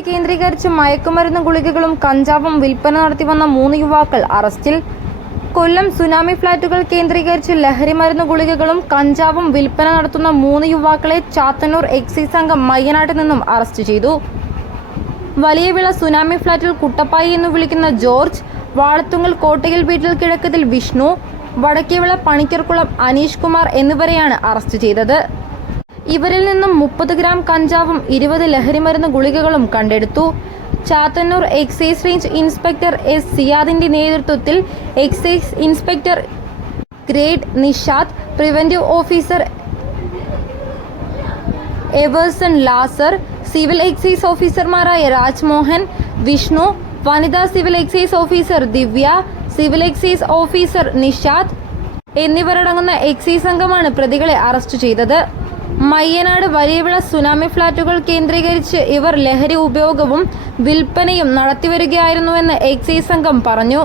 കേന്ദ്രീകരിച്ച് മയക്കുമരുന്ന് ഗുളികകളും കഞ്ചാവും വിൽപ്പന നടത്തിവന്ന 3 യുവാക്കൾ അറസ്റ്റിൽ. കൊല്ലം സുനാമി ഫ്ളാറ്റുകൾ കേന്ദ്രീകരിച്ച് ലഹരിമരുന്ന് ഗുളികകളും കഞ്ചാവും വിൽപ്പന നടത്തുന്ന 3 യുവാക്കളെ ചാത്തന്നൂർ എക്സൈസ് സംഘം മയ്യനാട്ടിൽ നിന്നും അറസ്റ്റ് ചെയ്തു. വലിയവിള സുനാമി ഫ്ളാറ്റിൽ കുട്ടപ്പായി എന്നു വിളിക്കുന്ന ജോർജ്, വാളത്തുങ്കൽ കോട്ടയിൽ വീട്ടിൽ കിഴക്കതിൽ വിഷ്ണു, വടക്കേവിള പണിക്കർകുളം അനീഷ് കുമാർ എന്നിവരെയാണ് അറസ്റ്റ് ചെയ്തത്. ഇവരിൽ നിന്നും 30 ഗ്രാം കഞ്ചാവും 20 ലഹരിമരുന്ന് ഗുളികകളും കണ്ടെടുത്തു. Chathannoor excise range inspector S സിയാദിന്റെ നേതൃത്വത്തിൽ excise inspector grade Nishad, preventive officer Everson Lazar, civil excise ഓഫീസർമാരായ രാജ്മോഹൻ, വിഷ്ണു, വനിതാ civil excise officer Divya, civil excise officer Nishad എന്നിവരടങ്ങുന്ന എക്സൈസ് സംഘമാണ് പ്രതികളെ അറസ്റ്റ് ചെയ്തത്. മയ്യനാട് വലിയവിള സുനാമി ഫ്ളാറ്റുകൾ കേന്ദ്രീകരിച്ച് ഇവർ ലഹരി ഉപയോഗവും വിൽപ്പനയും നടത്തിവരികയായിരുന്നുവെന്ന് എക്സൈസ് സംഘം പറഞ്ഞു.